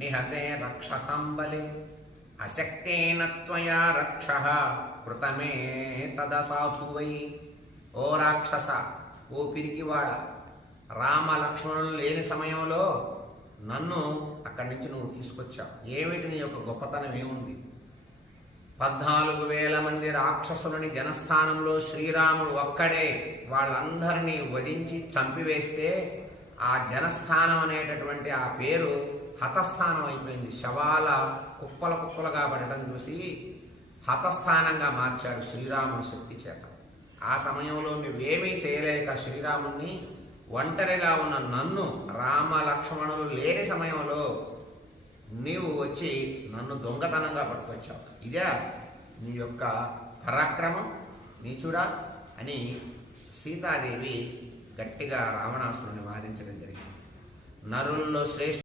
నిహతే రక్షసంబలి అశక్తేన త్వయా రక్షః కృతమే తదసాధువై. ఓ రాక్షస, ఓ పిరికివాడ, రామ లక్ష్మణులు లేని సమయంలో నన్ను అక్కడి నుంచి నువ్వు తీసుకొచ్చావు. ఏమిటి నీ యొక్క గొప్పతనం ఏముంది? 14,000 మంది రాక్షసులని జనస్థానంలో శ్రీరాముడు ఒక్కడే వాళ్ళందరినీ వధించి చంపివేస్తే ఆ జనస్థానం అనేటటువంటి ఆ పేరు హతస్థానం అయిపోయింది. శవాల కుప్పల కుప్పలుగా పడటం చూసి హతస్థానంగా మార్చాడు శ్రీరాముడు శక్తి చేత. ఆ సమయంలో నువ్వేమీ చేయలేక శ్రీరాముణ్ణి, ఒంటరిగా ఉన్న నన్ను, రామ లక్ష్మణులు లేని సమయంలో నీవు వచ్చి నన్ను దొంగతనంగా పట్టుకొచ్చావు. ఇదే నీ యొక్క పరాక్రమం, నీచుడా అని సీతాదేవి గట్టిగా రావణాసురుని వాదించడం జరిగింది. నరుల్లో శ్రేష్ఠ